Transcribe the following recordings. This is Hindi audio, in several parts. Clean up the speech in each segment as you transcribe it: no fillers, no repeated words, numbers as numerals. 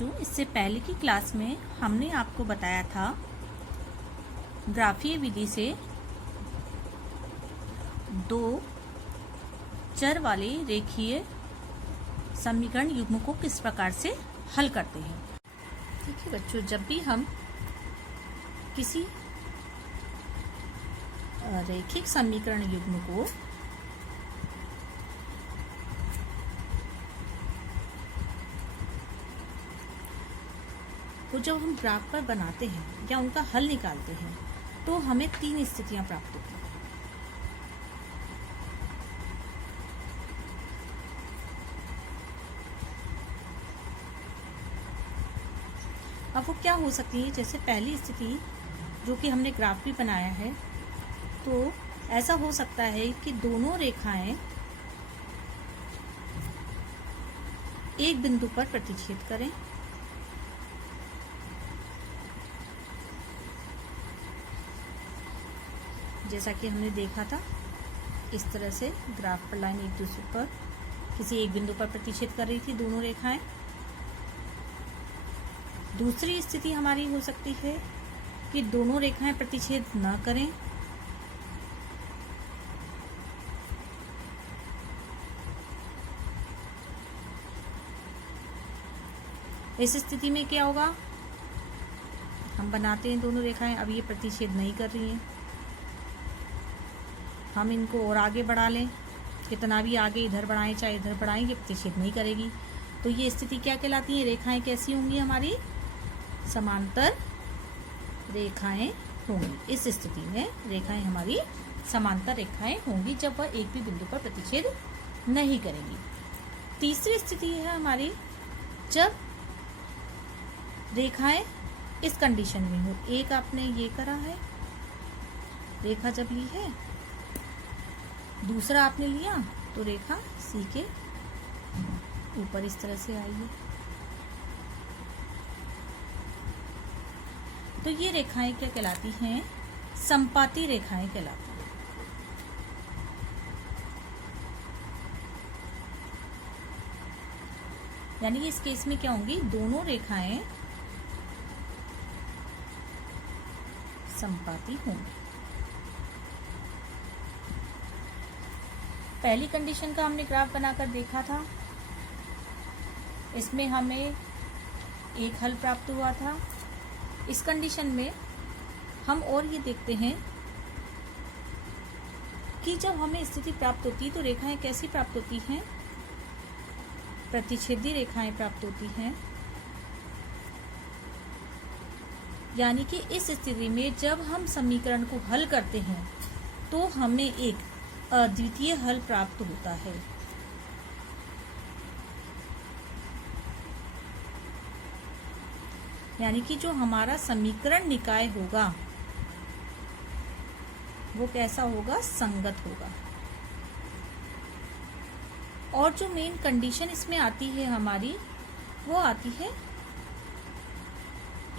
बच्चों, इससे पहले की क्लास में हमने आपको बताया था ग्राफीय विधि से दो चर वाले रेखीय समीकरण युग्म को किस प्रकार से हल करते हैं। ठीक है बच्चों, जब भी हम किसी रैखिक समीकरण युग्म को जब हम ग्राफ पर बनाते हैं या उनका हल निकालते हैं तो हमें तीन स्थितियां प्राप्त होती हैं। अब वो क्या हो सकती है, जैसे पहली स्थिति जो कि हमने ग्राफ भी बनाया है, तो ऐसा हो सकता है कि दोनों रेखाएं एक बिंदु पर प्रतिच्छेद करें। जैसा कि हमने देखा था, इस तरह से ग्राफ पर लाइन एक दूसरे पर किसी एक बिंदु पर प्रतिच्छेद कर रही थी दोनों रेखाएं। दूसरी स्थिति हमारी हो सकती है कि दोनों रेखाएं प्रतिच्छेद न करें, इस स्थिति में क्या होगा, हम बनाते हैं दोनों रेखाएं, अब ये प्रतिच्छेद नहीं कर रही हैं, हम इनको और आगे बढ़ा लें, कितना भी आगे इधर बढ़ाएं चाहे इधर बढ़ाएं, ये प्रतिच्छेद नहीं करेगी। तो ये स्थिति क्या कहलाती है, रेखाएं कैसी होंगी, हमारी समांतर रेखाएं होंगी। इस स्थिति में रेखाएं हमारी समांतर रेखाएं होंगी जब वह एक भी बिंदु पर प्रतिच्छेद नहीं करेंगी। तीसरी स्थिति है हमारी जब रेखाएं इस कंडीशन में हो, एक आपने ये करा है, रेखा जब ली है, दूसरा आपने लिया तो रेखा सी के ऊपर इस तरह से आई है, तो ये रेखाएं क्या कहलाती हैं, संपाती रेखाएं कहलाती हैं। यानी इस केस में क्या होंगी, दोनों रेखाएं संपाती होंगी। पहली कंडीशन का हमने ग्राफ बनाकर देखा था, इसमें हमें एक हल प्राप्त हुआ था। इस कंडीशन में हम और ये देखते हैं कि जब हमें स्थिति प्राप्त होती है तो रेखाएं कैसी प्राप्त होती हैं, प्रतिच्छेदी रेखाएं प्राप्त होती हैं। यानी कि इस स्थिति में जब हम समीकरण को हल करते हैं तो हमें एक अद्वितीय हल प्राप्त होता है। यानी कि जो हमारा समीकरण निकाय होगा वो कैसा होगा, संगत होगा। और जो मेन कंडीशन इसमें आती है हमारी, वो आती है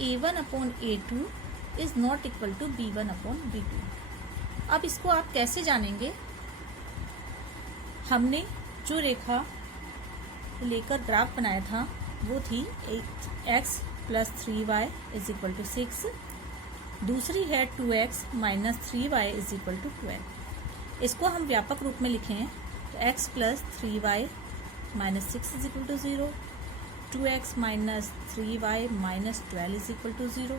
a1/a2 is not equal to b1/b2। अब इसको आप कैसे जानेंगे, हमने जो रेखा लेकर ग्राफ बनाया था वो थी x + 3y = 6, दूसरी है 2x - 3y = 12। इसको हम व्यापक रूप में लिखें तो x + 3y - 6 = 0, 2x - 3y - 12 = 0।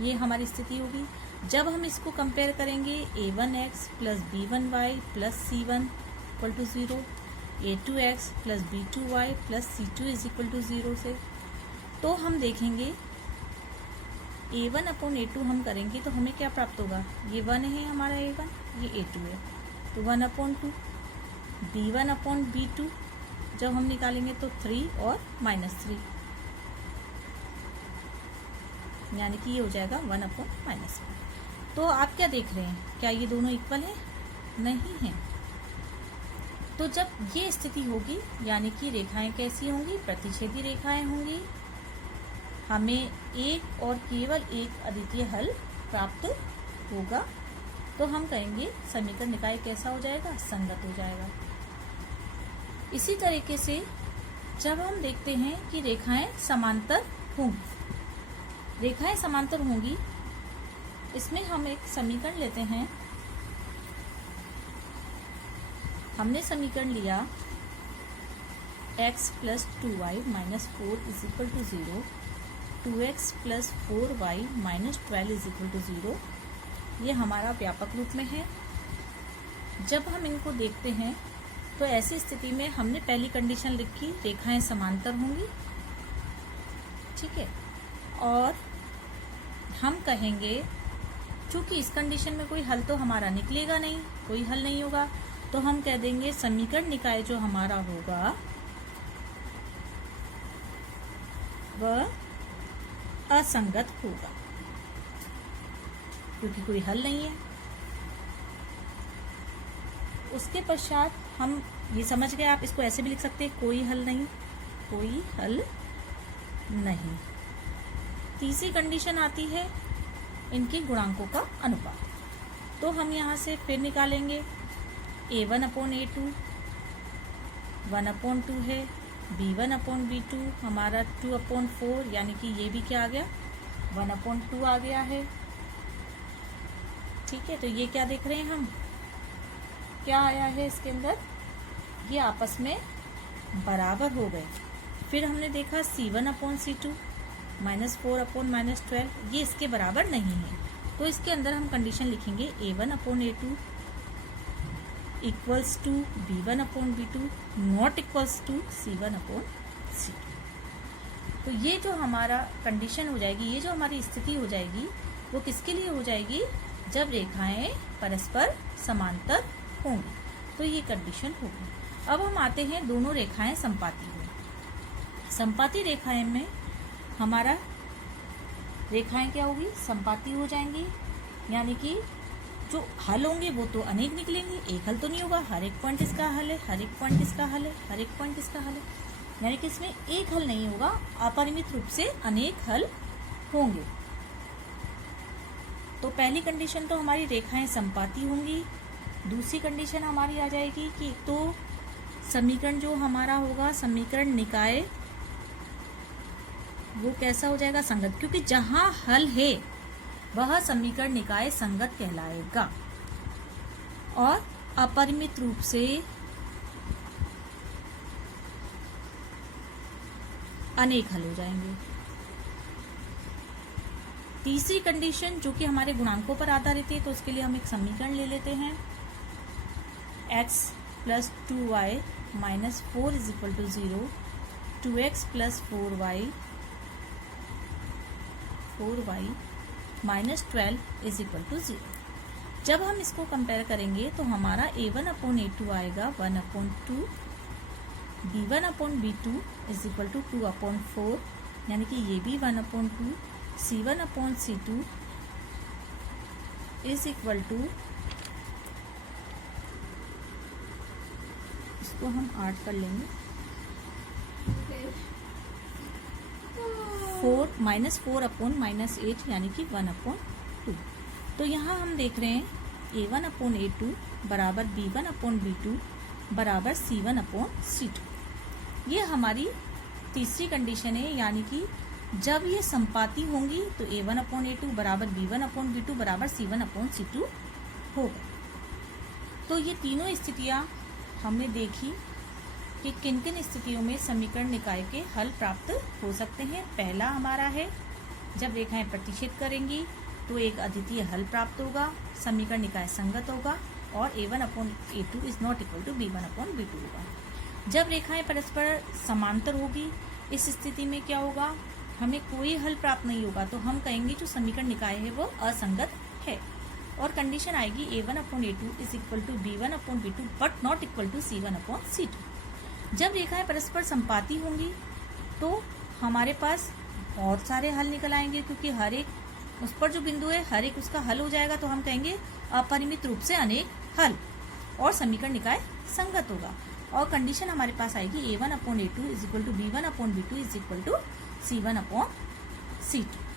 ये हमारी स्थिति होगी। जब हम इसको कंपेयर करेंगे a1x + b1y + c1 = 0, a2x + b2y + c2 = 0 से, तो हम देखेंगे a1/a2 हम करेंगे तो हमें क्या प्राप्त होगा, ये 1 है हमारा a1, ये a2 है, तो 1/2, b1/b2 जब हम निकालेंगे तो 3 और -3, यानी कि ये हो जाएगा 1/-1। तो आप क्या देख रहे हैं, क्या ये दोनों इक्वल हैं, नहीं हैं। तो जब ये स्थिति होगी यानी कि रेखाएं कैसी होंगी, प्रतिच्छेदी रेखाएं होंगी, हमें एक और केवल एक अद्वितीय हल प्राप्त होगा, तो हम कहेंगे समीकरण निकाय कैसा हो जाएगा, संगत हो जाएगा। इसी तरीके से जब हम देखते हैं कि रेखाएं समांतर होंगी, रेखाएं समांतर होंगी, इसमें हम एक समीकरण लेते हैं। हमने समीकरण लिया x plus 2y minus 4 is equal to 0, 2x plus 4y minus 12 is equal to 0। ये हमारा व्यापक रूप में है। जब हम इनको देखते हैं तो ऐसी स्थिति में हमने पहली कंडीशन लिखी, रेखाएं समांतर होंगी, ठीक है। और हम कहेंगे चूंकि इस कंडीशन में कोई हल तो हमारा निकलेगा नहीं, कोई हल नहीं होगा, तो हम कह देंगे समीकरण निकाय जो हमारा होगा वह असंगत होगा, क्योंकि कोई हल नहीं है। उसके पश्चात हम ये समझ गए, आप इसको ऐसे भी लिख सकते हैं, कोई हल नहीं, कोई हल नहीं। तीसरी कंडीशन आती है इनके गुणांकों का अनुपात। तो हम यहाँ से फिर निकालेंगे a1/a2 1/2 है, b1/b2 हमारा 2/4, यानी कि ये भी क्या आ गया 1/2 आ गया है, ठीक है। तो ये क्या देख रहे हैं हम, क्या आया है इसके अंदर, ये आपस में बराबर हो गए। फिर हमने देखा c1/c2 -4/-12, ये इसके बराबर नहीं है, तो इसके अंदर हम कंडीशन लिखेंगे a1/a2 equals to b1/b2 not equals to c1/c2। तो ये जो हमारा कंडीशन हो जाएगी, ये जो हमारी स्थिति हो जाएगी, वो किसके लिए हो जाएगी, जब रेखाएं परस्पर समांतर होंगी, तो ये कंडीशन होगी। अब हम आते हैं दोनों रेखाएं संपाती हों। संपाती रेखाएं में हमारा रेखाएं क्या होगी, संपाती हो जाएंगी, यानी कि जो हल होंगे वो तो अनेक निकलेंगे, एक हल तो नहीं होगा, हर एक पॉइंट इसका हल है, हर एक पॉइंट इसका हल है, हर एक पॉइंट इसका हल है, यानी कि इसमें एक हल नहीं होगा, अपरिमित रूप से अनेक हल होंगे। तो पहली कंडीशन तो हमारी रेखाएं संपाती होंगी। दूसरी कंडीशन हमारी आ जाएगी कि तो समीकरण जो हमारा होगा, समीकरण निकाय, वो कैसा हो जाएगा, संगत, क्योंकि जहां हल है वह समीकरण निकाय संगत कहलाएगा और अपरिमित रूप से अनेक हल हो जाएंगे। तीसरी कंडीशन जो कि हमारे गुणांकों पर आधारित है, तो उसके लिए हम एक समीकरण ले लेते हैं x plus 2y minus 4 is equal to 0, 2x plus 4y minus 12 is equal to 0। जब हम इसको कंपेयर करेंगे तो हमारा a1/a2 आएगा 1/2, b1/b2 इज इक्वल टू 2/4, यानी कि ये भी 1/2, c1/c2 इज इक्वल टू, इसको हम 8 कर लेंगे, 4 यानी कि 1/2। तो यहाँ हम देख रहे हैं a1/a2 बराबर b1/b2 बराबर c1/c2। ये हमारी तीसरी कंडीशन है, यानी कि जब ये संपाती होंगी तो a1/a2 बराबर b1/b2 बराबर c1/c2 होगा। तो ये तीनों स्थितियां हमने देखी कि किन किन स्थितियों में समीकरण निकाय के हल प्राप्त हो सकते हैं। पहला हमारा है जब रेखाएं प्रतिच्छेद करेंगी तो एक अद्वितीय हल प्राप्त होगा, समीकरण निकाय संगत होगा और a1/a2 is not equal to b1/b2 होगा। जब रेखाएं परस्पर समांतर होगी, इस स्थिति में क्या होगा, हमें कोई हल प्राप्त नहीं होगा, तो हम कहेंगे जो समीकरण निकाय है वो असंगत है। और कंडीशन आएगी a1/a2 is equal to b1/b2 but not equal to c1/c2। जब रेखाएं परस्पर संपाती होंगी तो हमारे पास बहुत सारे हल निकल आएंगे, क्योंकि हर एक उस पर जो बिंदु है हर एक उसका हल हो जाएगा, तो हम कहेंगे अपरिमित रूप से अनेक हल और समीकरण निकाय संगत होगा। और कंडीशन हमारे पास आएगी a1/a2 is equal to b1/b2 is equal to c1/c2।